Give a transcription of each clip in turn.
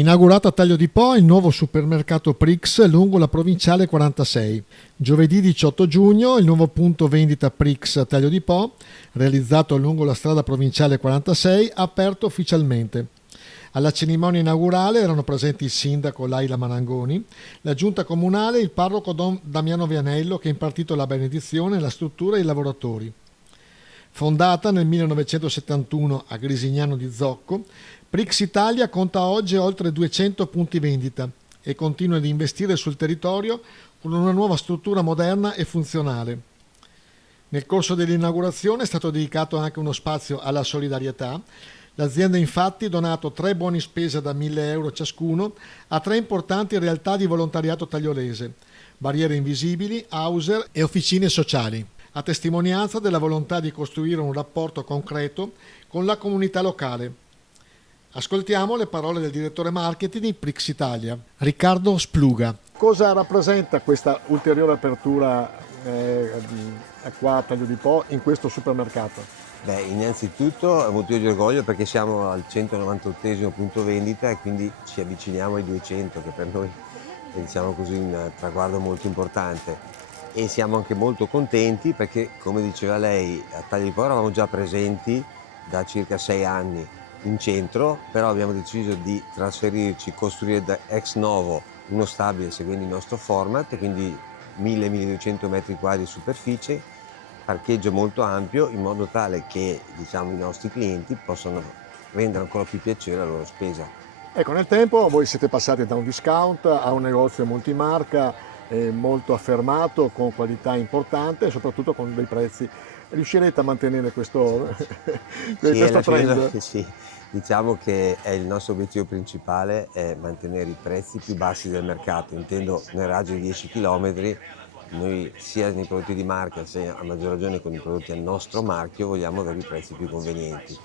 Inaugurato a Taglio di Po il nuovo supermercato Prix lungo la provinciale 46. Giovedì 18 giugno il nuovo punto vendita Prix a Taglio di Po, realizzato lungo la strada provinciale 46, ha aperto ufficialmente. Alla cerimonia inaugurale erano presenti il sindaco Laila Manangoni, la giunta comunale e il parroco Don Damiano Vianello che ha impartito la benedizione alla struttura e ai lavoratori. Fondata nel 1971 a Grisignano di Zocco, Prix Italia conta oggi oltre 200 punti vendita e continua ad investire sul territorio con una nuova struttura moderna e funzionale. Nel corso dell'inaugurazione è stato dedicato anche uno spazio alla solidarietà. L'azienda ha infatti donato 3 buoni spesa da 1.000 euro ciascuno a 3 importanti realtà di volontariato tagliolese: Barriere Invisibili, Hauser e Officine Sociali, a testimonianza della volontà di costruire un rapporto concreto con la comunità locale. Ascoltiamo le parole del direttore marketing di Prix Italia, Riccardo Spluga. Cosa rappresenta questa ulteriore apertura qua a Taglio di Po in questo supermercato? Beh, innanzitutto è un motivo di orgoglio perché siamo al 198esimo punto vendita e quindi ci avviciniamo ai 200, che per noi è, diciamo così, un traguardo molto importante. E siamo anche molto contenti perché, come diceva lei, a Taglio di Po eravamo già presenti da circa 6 anni in centro, però abbiamo deciso di trasferirci, costruire da ex novo uno stabile seguendo il nostro format, quindi 1000-1200 metri quadri di superficie, parcheggio molto ampio, in modo tale che, diciamo, i nostri clienti possano rendere ancora più piacere la loro spesa. Ecco, nel tempo voi siete passati da un discount a un negozio multimarca molto affermato, con qualità importante e soprattutto con dei prezzi. Riuscirete a mantenere questo, Sì, questo alla fine trend? sì, diciamo che è il nostro obiettivo principale è mantenere i prezzi più bassi del mercato, intendo nel raggio di 10 km. Noi sia nei prodotti di marca sia a maggior ragione con i prodotti a nostro marchio vogliamo avere i prezzi più convenienti,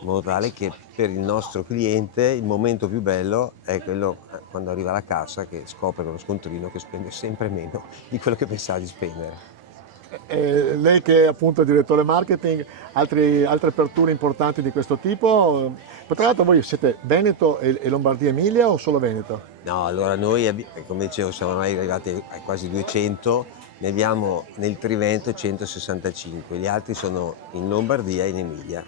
in modo tale che per il nostro cliente il momento più bello è quello quando arriva alla cassa che scopre con lo scontrino che spende sempre meno di quello che pensava di spendere. Lei che è appunto direttore marketing, altre aperture importanti di questo tipo? Tra l'altro voi siete Veneto e Lombardia Emilia o solo Veneto? No, allora noi, come dicevo, siamo ormai arrivati a quasi 200, ne abbiamo nel Trivento 165, gli altri sono in Lombardia e in Emilia.